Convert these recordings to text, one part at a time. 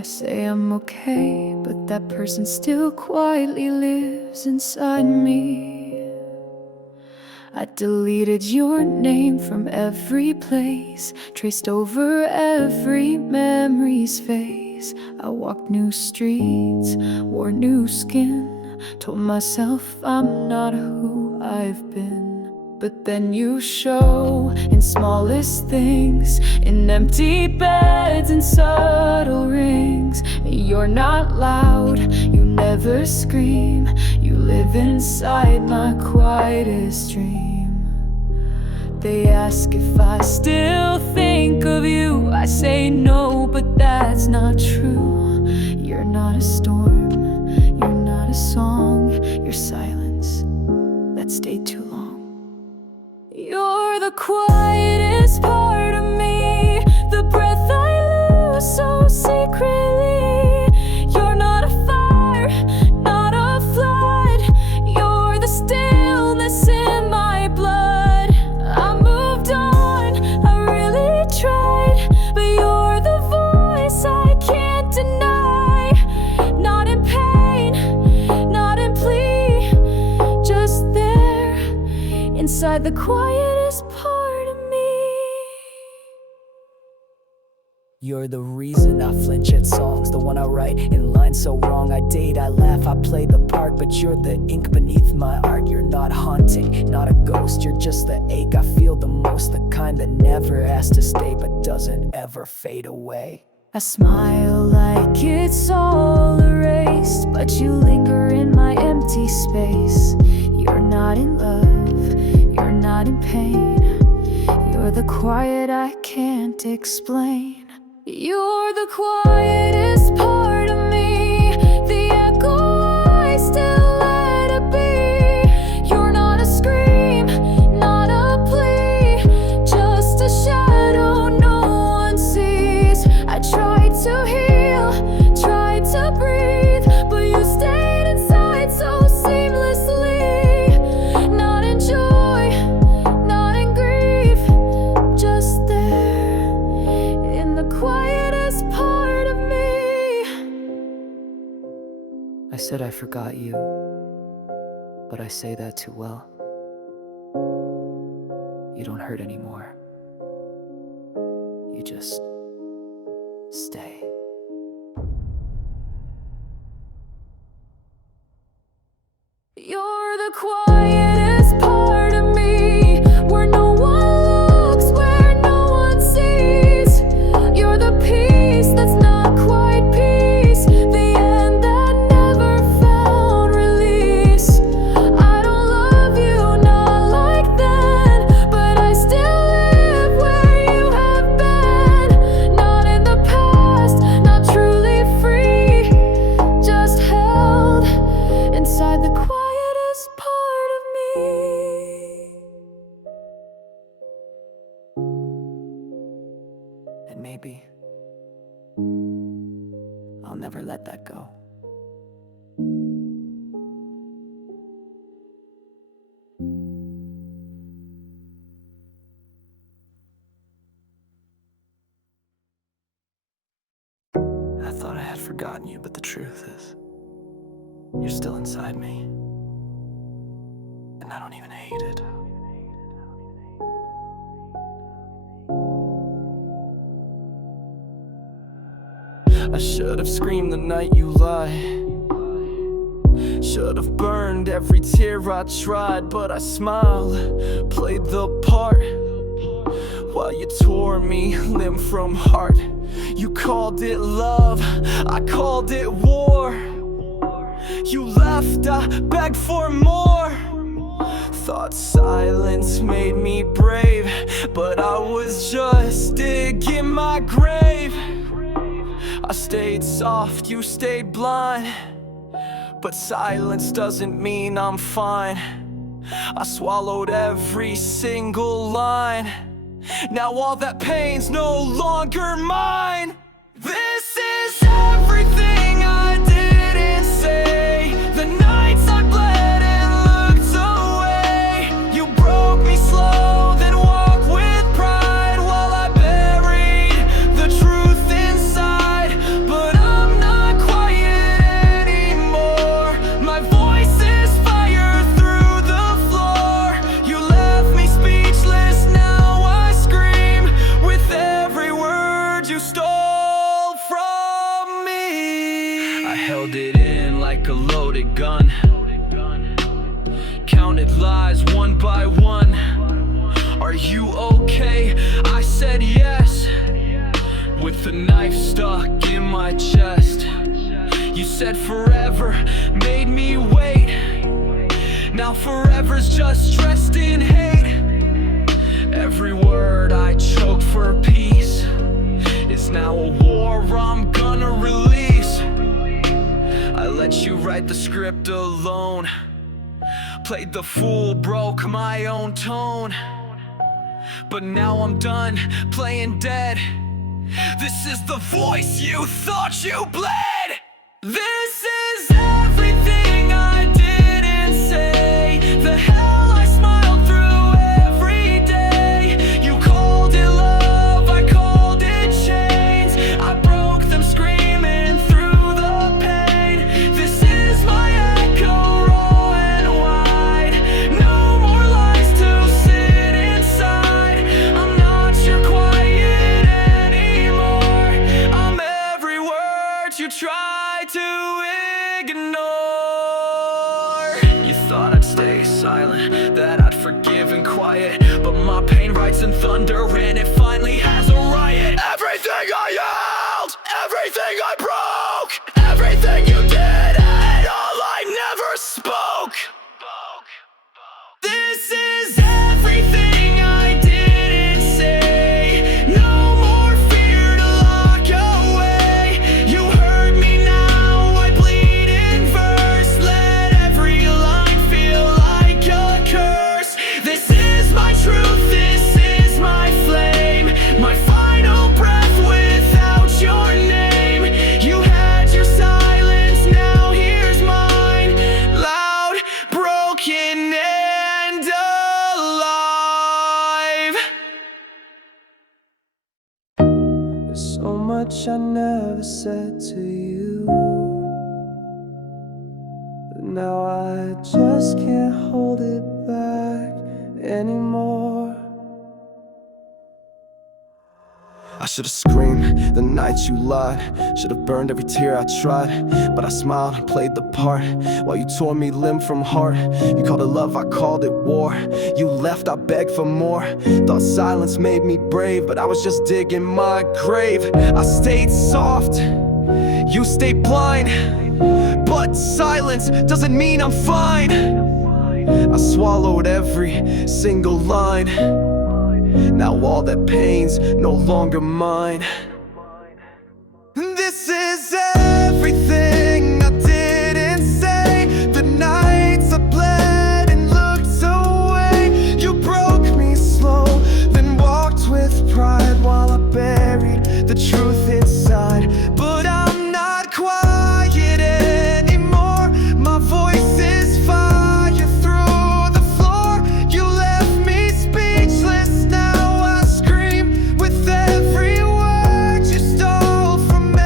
I say I'm okay, but that person still quietly lives inside me. I deleted your name from every place, traced over every memory's face. I walked new streets, wore new skin, told myself I'm not who I've been. But then you show in smallest things, in empty beds and subtle rings. You're not loud, you never scream, you live inside my quietest dream. They ask if I still think of you, I say no, but that's not true. You're not a storm, you're not a song, your silence that stayed too long. You're the quietest part of me, the breath I lose so secretly. You're not a fire, not a flood, you're the stillness in my blood. I moved on, I really tried, but you're the voice I can't deny. Not in pain, not in plea, just there inside the quietest part of me. You're the reason I flinch at songs, the one I write in lines so wrong. I date, I laugh, I play the part, but you're the ink beneath my art. You're not haunting, not a ghost, you're just the ache I feel the most, the kind that never has to stay but doesn't ever fade away. I smile like it's all erased, but you linger in my empty space. You're not in love, you're not in pain, you're the quiet I can't explain. You're the quietest part of me, the echo I still let it be. You're not a scream, not a plea, just a shadow no one sees. I tried to heal, tried to breathe, but you stayed inside so seamlessly. Not in joy, not in grief, just there in the quietest part of me. I said I forgot you, but I say that too well. You don't hurt anymore. You just stay. You're the quietest part of me, where no one looks, where no one sees. You're the peace that's not quite peace, the end that never found release. I don't love you, not like then, but I still live where you have been. Not in the past, not truly free, just held inside the quietest part of me. And maybe I'll never let that go. I thought I had forgotten you, but the truth is, you're still inside me. And I don't even hate it. I should have screamed the night you lied. Should have burned every tear I tried, but I smiled, played the part, while you tore me limb from heart. You called it love, I called it war. You left, I begged for more. Thought silence made me brave, but I was just digging my grave. I stayed soft, you stayed blind, but silence doesn't mean I'm fine. I swallowed every single line. Now all that pain's no longer mine. This is everything I didn't say, the nights I bled and looked away. You broke me slow, then walked with pride, while I buried the truth inside. But I held it in like a loaded gun, counted lies one by one. Are you okay? I said yes, with the knife stuck in my chest. You said forever, made me wait. Now forever's just dressed in hate. Every word I choked for peace is now a war I'm gonna release. I let you write the script alone, played the fool, broke my own tone. But now I'm done playing dead. This is the voice you thought you bled. This is everything I didn't say, the hell I smiled through every day. You called it love, I called it chains. I broke them screaming through the pain. This is my echo, raw and wide. No more lies to sit inside. I'm not your quiet anymore. I'm every word you try to ignore. You thought I'd stay silent, that I'd forgive and quiet, but my pain writes in thunder and it finally has a riot. Everything I yelled, everything I broke, everything you did and all I never spoke. This is everything I didn't say. No more fear to lock away. You hurt me now, I bleed in verse. Let every line feel like a curse. This is my truth, this is my flame, my final breath without your name. You had your silence, now here's mine. Loud, broken, and alive. There's so much I never said to you, but now I just can't hold it back anymore. I should've screamed the night you lied, should've burned every tear I tried, but I smiled and played the part while you tore me limb from heart. You called it love, I called it war. You left, I begged for more. Thought silence made me brave, but I was just digging my grave. I stayed soft, you stayed blind, but silence doesn't mean I'm fine. I swallowed every single line. Now all that pain's no longer mine. This is everything I didn't say, the nights I bled and looked away. You broke me slow, then walked with pride while I buried the truth inside. But I'm not quiet anymore, my voice is fire through the floor. You left me speechless, now I scream with every word you stole from me.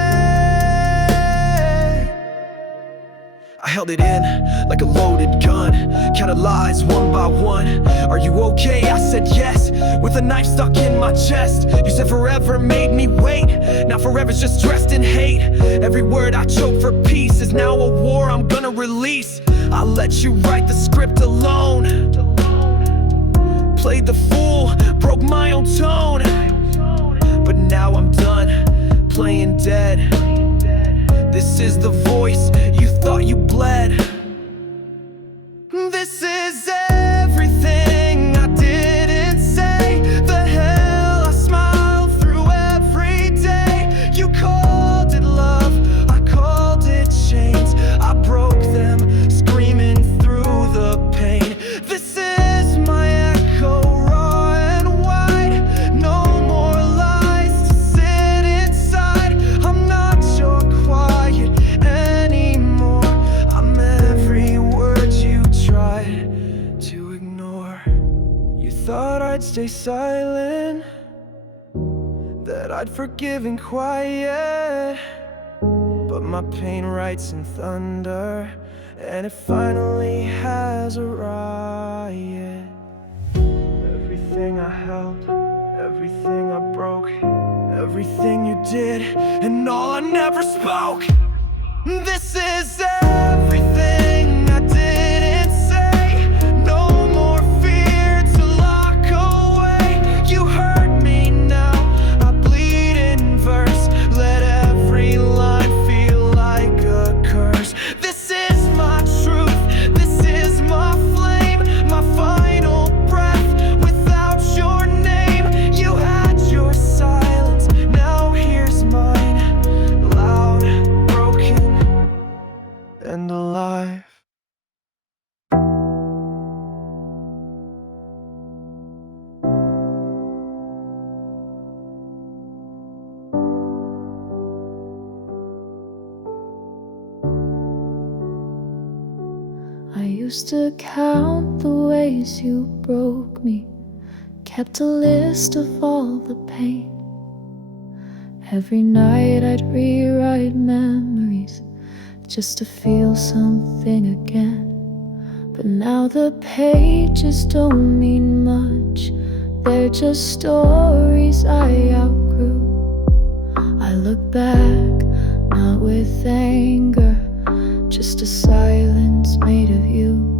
I held it in like a loaded gun, counted lies one by one. Are you okay? I said yes, with a knife stuck in my chest. You said forever, made me wait. Now forever's just dressed in hate. Every word I choked for peace is now a war I'm gonna release. I let you write the script alone, played the fool, broke my own tone. But now I'm done playing dead. This is the voice you thought you bled. This is everything I didn't say, the hell I smiled through every day. You called it love, I called it chains. I broke them, screaming through the pain. This is my echo, raw and wide. No more lies to sit inside. I'm not your quiet anymore. I'm every word you tried to ignore. You thought I'd stay silent, that I'd forgive and quiet, but my pain writes in thunder, and it finally has a riot. Everything I held, everything I broke, everything you did, and all I never spoke. This is everything I didn't say. No more fear to lock away. You hurt me now, I bleed in verse. Let every line feel like a curse. This is my truth, this is my flame, my final breath without your name. You had your silence, now here's mine. Loud, broken, and alive. I used to count the ways you broke me, kept a list of all the pain. Every night I'd rewrite memories just to feel something again. But now the pages don't mean much, they're just stories I outgrew. I look back, not with anger, just a silence made of you.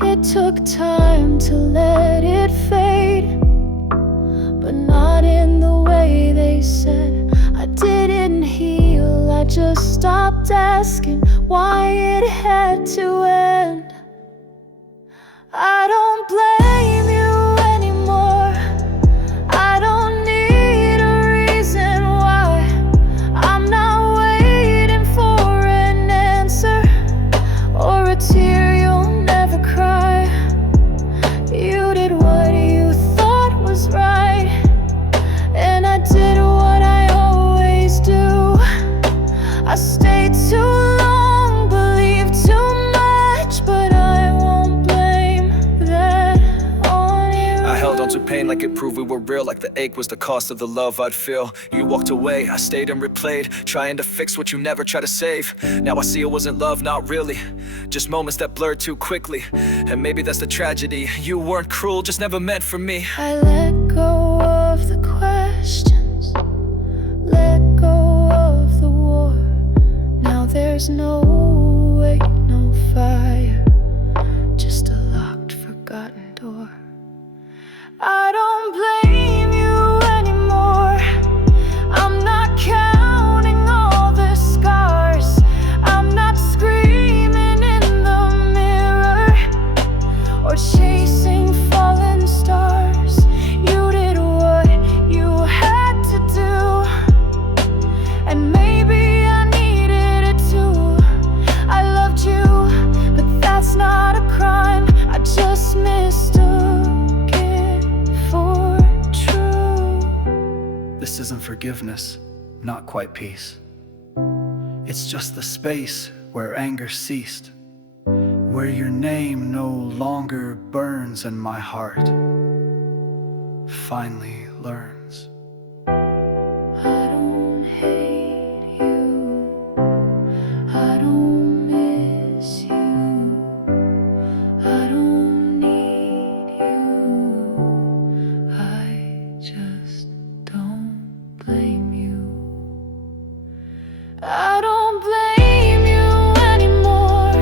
It took time to let it fade, but not in the way they said. I didn't heal, I just stopped asking why it had to end. I don't blame you anymore, I don't need a reason why. I'm not waiting for an answer or a tear you'll never cry. You did what you thought was right, and I did what I always do. I stayed too long, believed too much, but I won't blame that on you. I held on to pain like it proved we were real, like the ache was the cost of the love I'd feel. You walked away, I stayed and replayed, trying to fix what you never tried to save. Now I see it wasn't love, not really, just moments that blurred too quickly. And maybe that's the tragedy, you weren't cruel, just never meant for me. I let go of the questions, let go of the war. Now there's no weight, no fire, just a locked, forgotten door. I don't blame you anymore, I'm not counting all the scars. I'm not screaming in the mirror or chasing fallen stars. You did what you had to do, and maybe I needed it too. I loved you, but that's not a crime, I just mistook it for true. This isn't forgiveness, not quite peace. It's just the space where anger ceased, where your name no longer burns and my heart finally learns. I don't hate you, I don't miss you, I don't need you, I just don't blame you. I don't blame you anymore,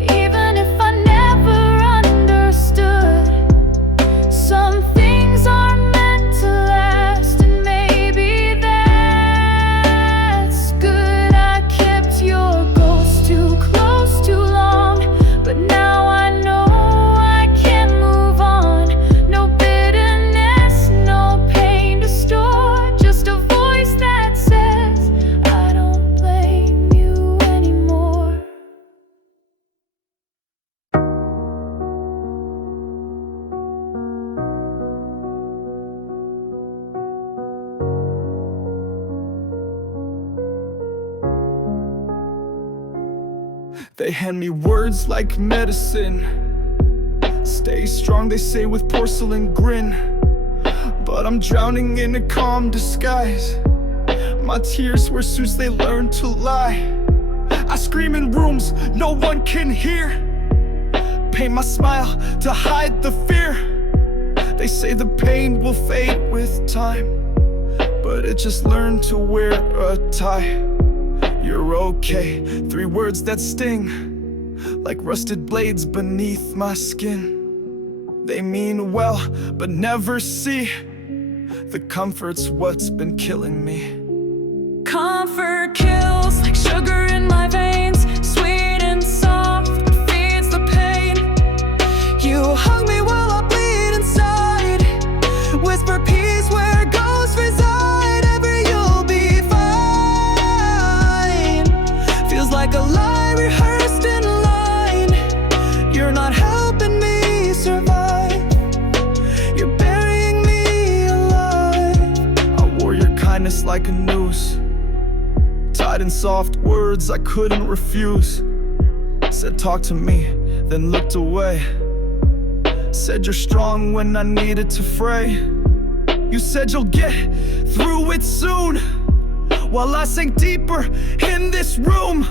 even if I never understood. Some things are meant to last, and maybe that's good. I kept your ghost too close too long, but now I know I can move on. No bitterness, no pain to store, just a voice that says I don't blame you anymore. They hand me words like medicine. Stay strong, they say with porcelain grin. But I'm drowning in a calm disguise. My tears were suits they learned to lie. I scream in rooms no one can hear, paint my smile to hide the fear. They say the pain will fade with time, but it just learned to wear a tie. you're okay. 3 words that sting like rusted blades beneath my skin. They mean well, but never see the comfort's what's been killing me. Comfort kills like sugar in my veins, sweet and soft, but feeds the pain. You hug me while I bleed inside, whisper peace where ghosts reside. Ever you'll be fine. Feels like a lie rehearsed in line. You're not helping me survive. You're burying me alive. I wore your kindness like a noose, tied in soft words I couldn't refuse. Said talk to me, then looked away. Said you're strong when I needed to fray. You said you'll get through it soon, while I sank deeper in this room.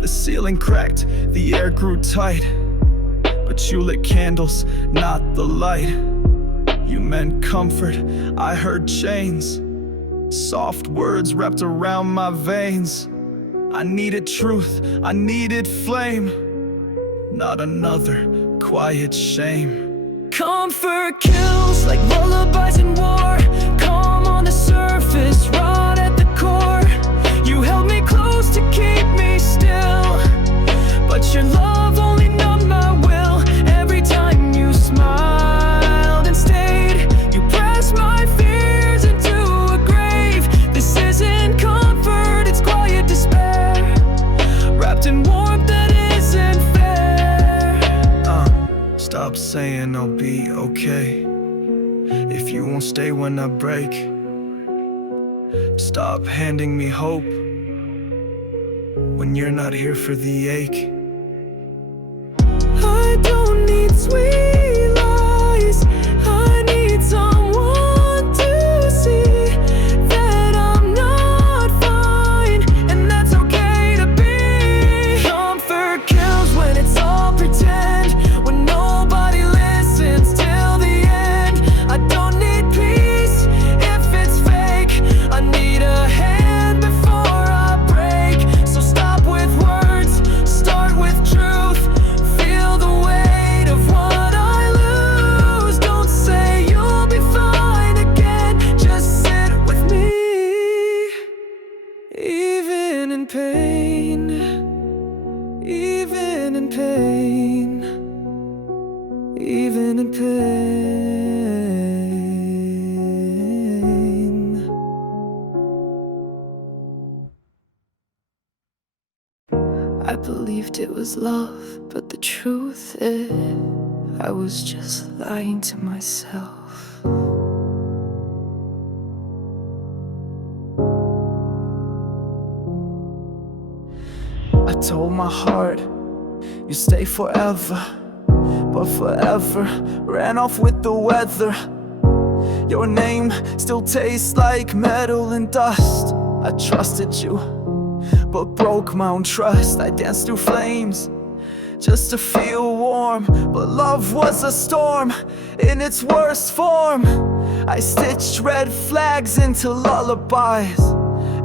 The ceiling cracked, the air grew tight, but you lit candles, not the light. You meant comfort, I heard chains, soft words wrapped around my veins. I needed truth, I needed flame, not another quiet shame. Comfort kills like lullabies in war. Calm on the surface, rot at the core. You held me close to keep me still, but your love only numbed my will. Every time you smiled and stayed, you pressed my fears into a grave. This isn't comfort, it's quiet despair, wrapped in warmth that isn't fair. Stop saying I'll be okay if you won't stay when I break. Stop handing me hope when you're not here for the ache. I don't need sweet lies, I need someone to see that I'm not fine, and that's okay to be. Comfort kills when it's all pretend, when nobody listens till the end. I don't need peace if it's fake, I need a hand before I break. So stop with words, start with truth. Feel the weight of what I lose. Don't say you'll be fine again, just sit with me. Even in pain, even in pain, even in pain. I believed it was love, but the truth is, I was just lying to myself. I told my heart you stay forever, but forever ran off with the weather. Your name still tastes like metal and dust. I trusted you, but broke my own trust. I danced through flames just to feel warm, but love was a storm in its worst form. I stitched red flags into lullabies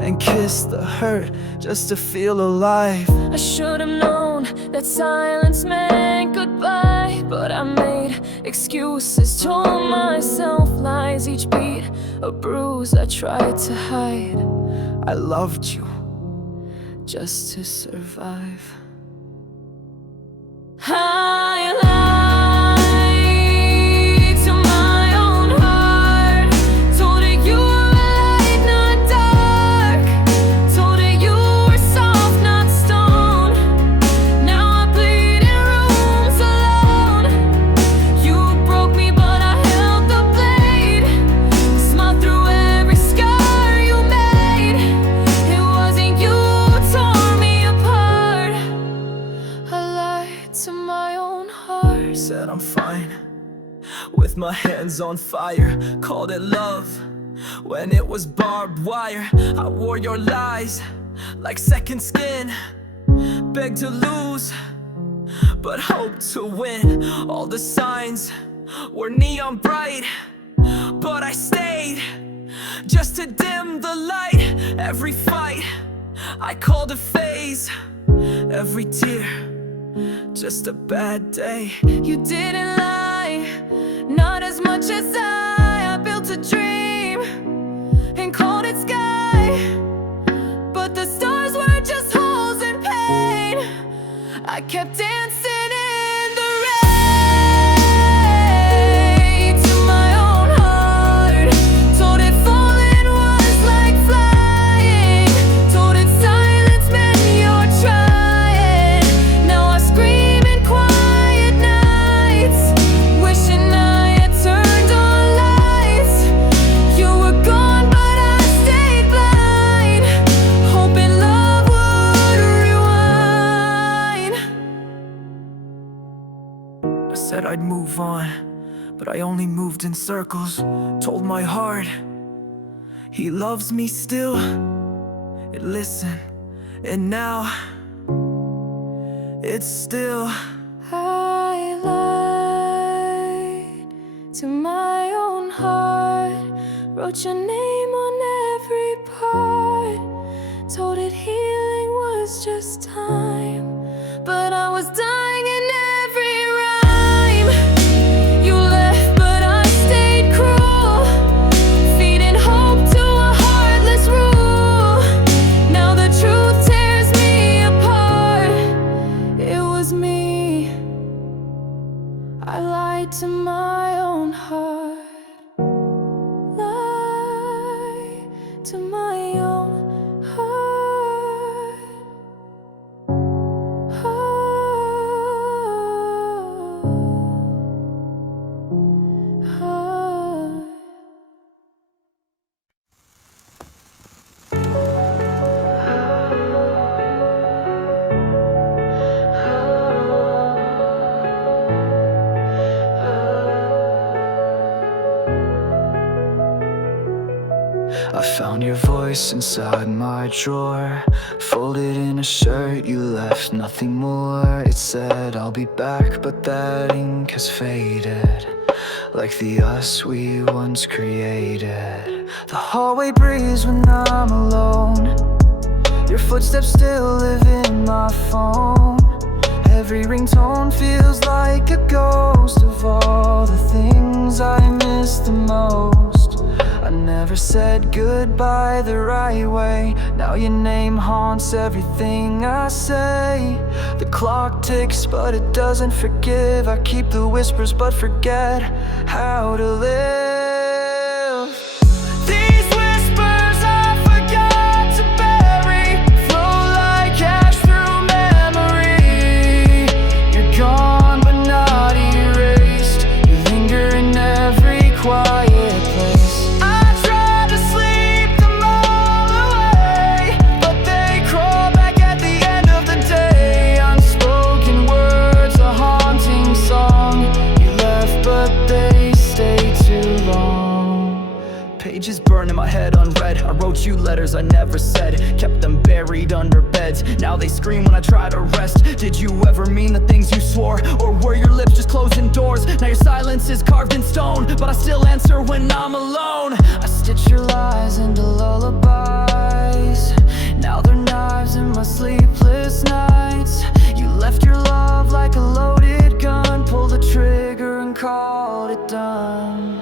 and kissed the hurt just to feel alive. I should have known that silence meant goodbye, but I made excuses, told myself lies. Each beat a bruise I tried to hide. I loved you just to survive. I lied to my own heart, told it you were light, not dark, told it you were soft, not stone. Now I bleed in rooms alone. You broke me, but I held the blade, smiled through every scar you made. It wasn't you who tore me apart. I lied to my own heart. Said I'm fine with my hands on fire, called it love when it was barbed wire. I wore your lies like second skin, begged to lose but hoped to win. All the signs were neon bright, but I stayed just to dim the light. Every fight I called a phase, every tear, just a bad day. You didn't lie, not as much as I built a dream and called it sky, but the stars were just holes in pain. I kept dancing in the rain to my own heart. Told it falling was like flying. Told it silence meant you're trying. Now I scream in quiet nights, wishing I had turned on lights. You were gone but I stayed blind, hoping love would rewind. I said I'd move on, but I only moved in circles. Told my heart he loves me still. It listened, and now it's still. I lied to my own heart, wrote your name on every part, told it healing was just time, but I was dying in every rhyme. You left but I stayed cruel, feeding hope to a heartless rule. Now the truth tears me apart. It was me, I lied to my own heart. Lie to my own heart. Heart. I found your voice inside my drawer, folded in a shirt you left, nothing more. It said I'll be back, but that ink has faded, like the us we once created. The hallway breeze when I'm alone, your footsteps still live in my phone. Every ringtone feels like a ghost of all the things I miss the most. I never said goodbye the right way. Now your name haunts everything I say. The clock ticks but it doesn't forgive. I keep the whispers but forget how to live. These whispers I forgot to bury flow like ash through memory. You're gone but not erased. You linger in every quiet place. Pages burn in my head unread. I wrote you letters I never said, kept them buried under beds. Now they scream when I try to rest. Did you ever mean the things you swore, or were your lips just closing doors? Now your silence is carved in stone, but I still answer when I'm alone. I stitch your lies into lullabies. Now they're knives in my sleepless nights. You left your love like a loaded gun, pulled the trigger and called it done.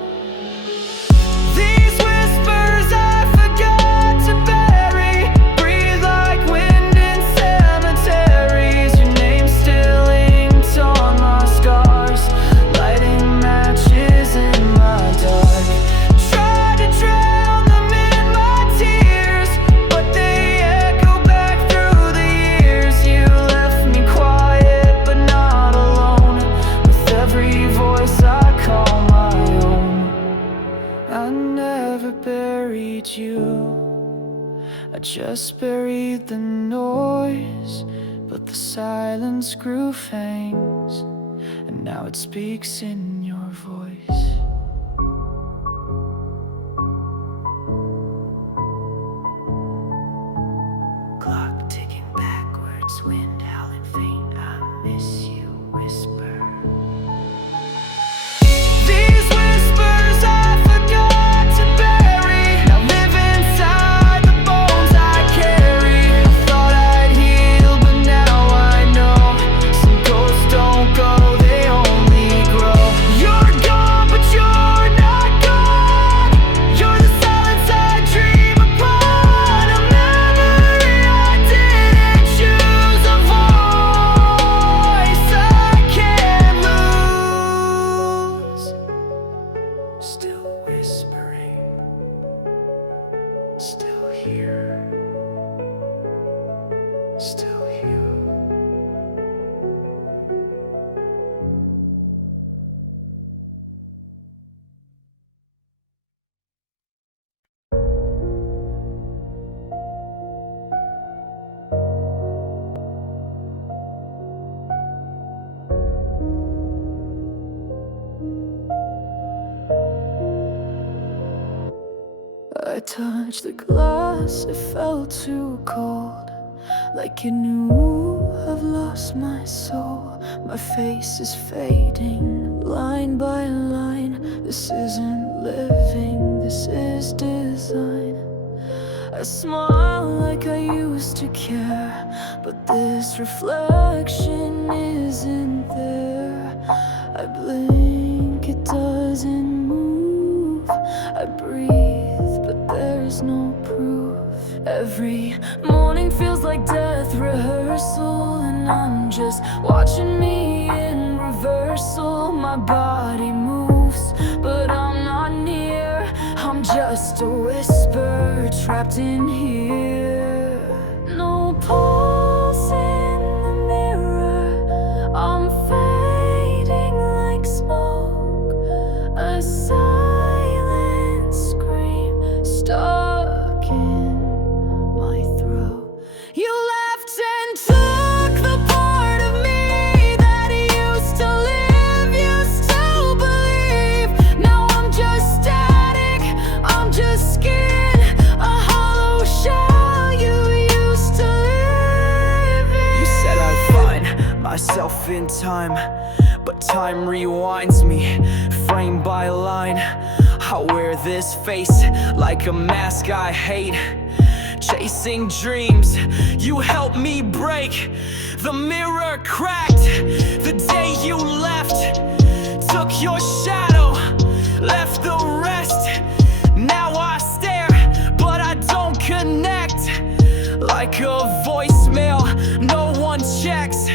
I just buried the noise, but the silence grew faint, and now it speaks in your voice. Clock ticking backwards, wind howling faint. I miss you, whisper. These whispers I forgot to bury now live inside the bones I carry. I touched the glass, it felt too cold, like it knew I've lost my soul. My face is fading, line by line. This isn't living, this is design. I smile like I used to care, but this reflection isn't there. I blink, it doesn't move. I breathe, but there's no proof. Every morning feels like death rehearsal, and I'm just watching me in reversal. My body moves, but I'm not near. I'm just a whisper trapped in here. No pulse in the mirror, I'm fading like smoke. A silent scream stuck in my throat. You left and took the part of me that used to live, used to believe. Now I'm just static, I'm just skin, a hollow shell you used to live in. You said I'd find myself in time, but time rewinds me, frame by line. I wear this face like a mask I hate, chasing dreams you helped me break. The mirror cracked the day you left, took your shadow, left the rest. Now I stare, but I don't connect, like a voicemail no one checks.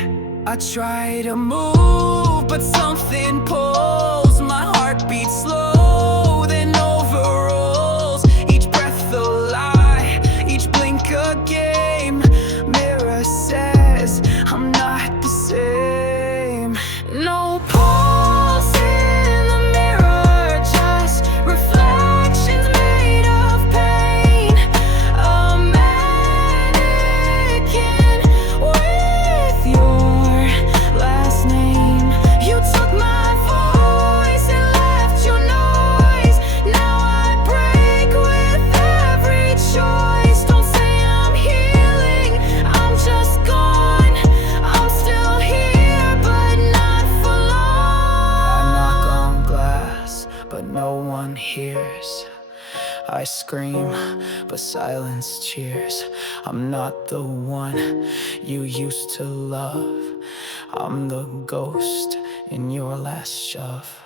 I try to move, but something pulls. My heart beats slow, then overrolls. Each breath a lie, each blink a game. Mirror says I'm not the same. No pulse in the mirror, just reflections made of pain. A mannequin with your last name. You took my voice and left your noise. Now I break with every choice. Don't say I'm healing, I'm just gone. I'm still here, but not for long. I knock on glass, but no one hears. I scream, but silence cheers. I'm not the one you used to love. I'm the ghost in your last shove.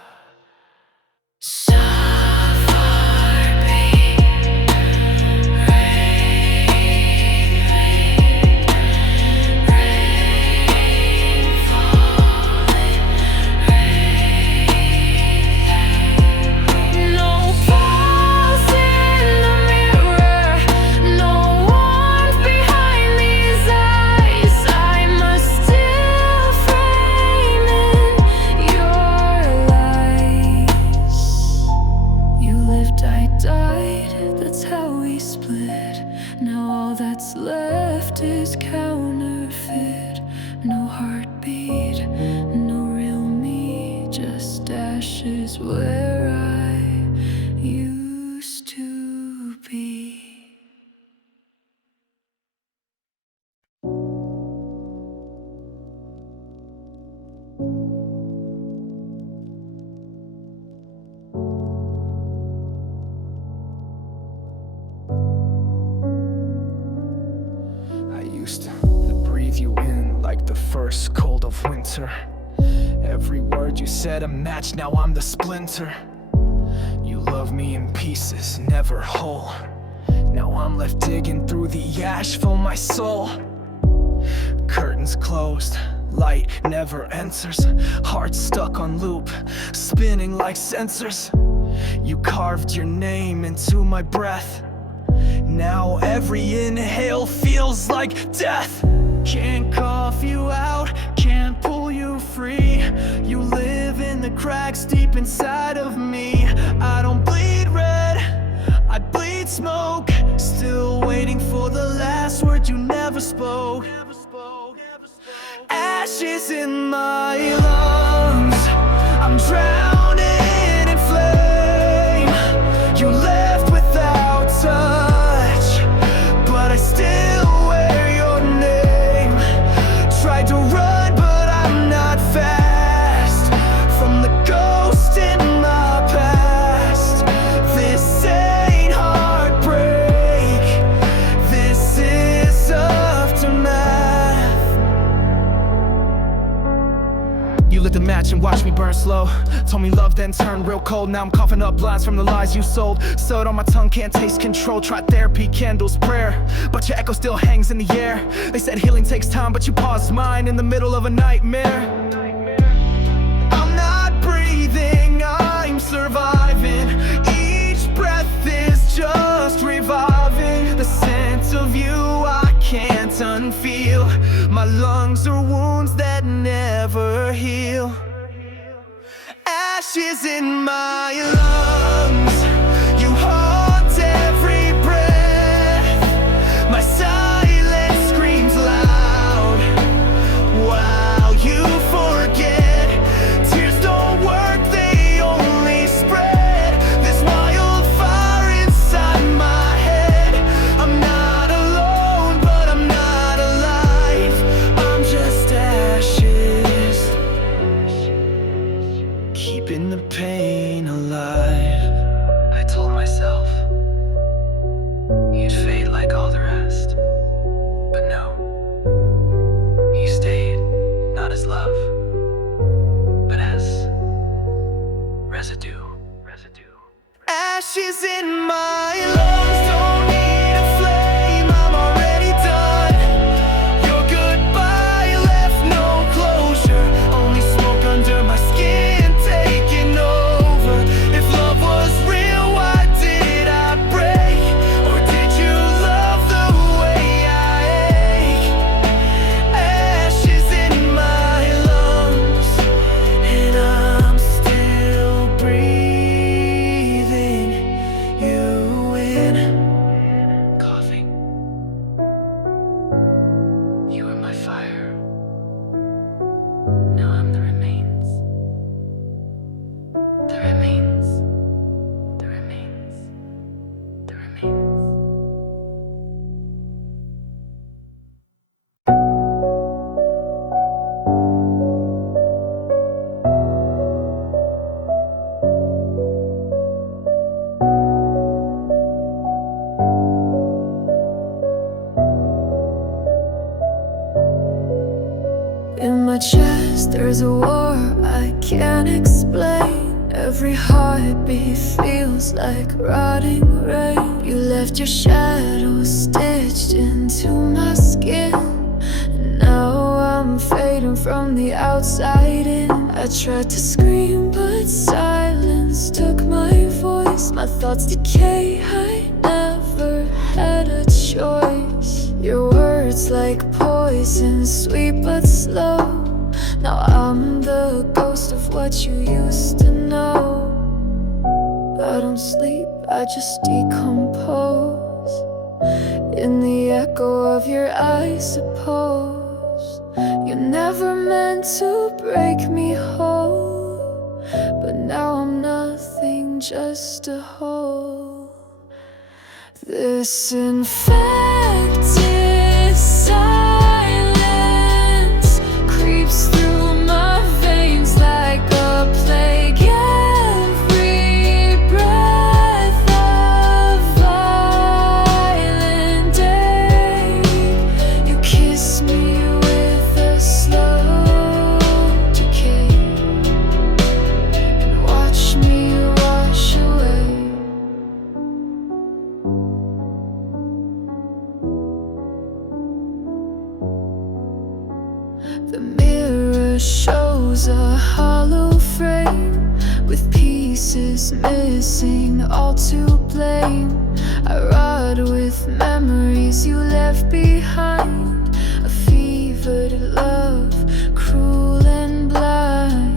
No pulse in the mirror, no warmth behind these eyes. I must still frame in your lies. You lived, I died, that's how we split. Now all that's left is counterfeit. No heartbeat, no real me, just ashes where I used to be. I used to breathe you in like the first cold of winter. Every word you said a match, now I'm the splinter. You love me in pieces, never whole. Now I'm left digging through the ash for my soul. Curtains closed, light never enters. Heart stuck on loop, spinning like sensors. You carved your name into my breath. Now every inhale feels like death. Can't cough you out, can't pull you free. You live in the cracks deep inside of me. I don't bleed red, I bleed smoke. Still waiting for the last word you never spoke. Ashes in my lungs, I'm drowning in flame. You left without touch. the match and watch me burn slow. Told me love then turned real cold. Now I'm coughing up lines from the lies you sold. Soot on my tongue, can't taste control. Tried therapy, candles, prayer, but your echo still hangs in the air. They said healing takes time, but you paused mine in the middle of a nightmare. I'm not breathing, I'm surviving. Each breath is just reviving. The scent of you I can't unfeel. My lungs are wounds that never heal. Ashes in my lungs, you haunt every breath. My silence screams loud while you forget. Tears don't work, they only spread. This wildfire inside my head. I'm not alone, but I'm not alive. I'm just ashes, keeping the pain alive. I told myself you'd fade like all the rest, but no, you stayed, not as love, but as residue. Ashes in my lungs don't need a flame, I'm already done. Your goodbye left no closure, only smoke under my skin taking over. If love was real, why did I break? Or did you love the way I ache? Ashes in my lungs, and I'm still breathing you in. Coughing, you were my fire. Now I'm the remains. The remains. The remains. The remains. In my chest there's a war I can't explain. Every heartbeat feels like rotting rain. You left your shadow stitched into my skin, and now I'm fading from the outside in. I tried to scream but silence took my voice. My thoughts decay, I never had a choice. Your words like poison, sweet but slow. Now I'm the ghost of what you used to know. I don't sleep, I just decompose in the echo of your eyes, suppose. You never meant to break me whole, but now I'm nothing, just a hole. This infected silence creeps through my veins like a plague. Every breath a violent day. You kiss me with a slow decay and watch me wash away. The mirror shows a hollow frame with pieces missing, all to blame. I rot with memories you left behind. A fevered love, cruel and blind.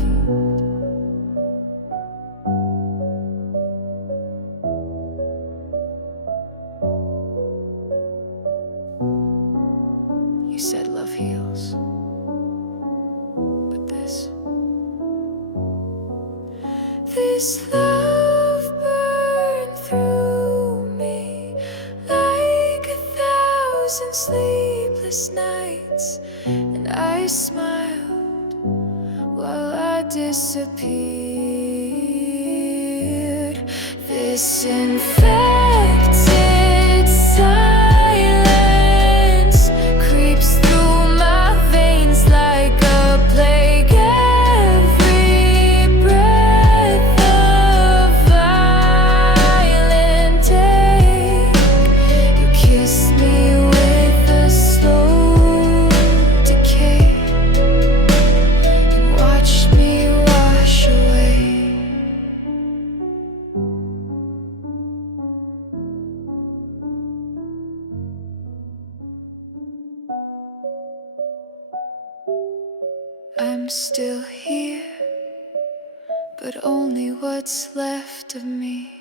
You said love heals, but this love burned through me like 1,000 sleepless nights, and I smiled while I disappeared. This infected silence creeps through my veins like a plague. I'm still here, but only what's left of me.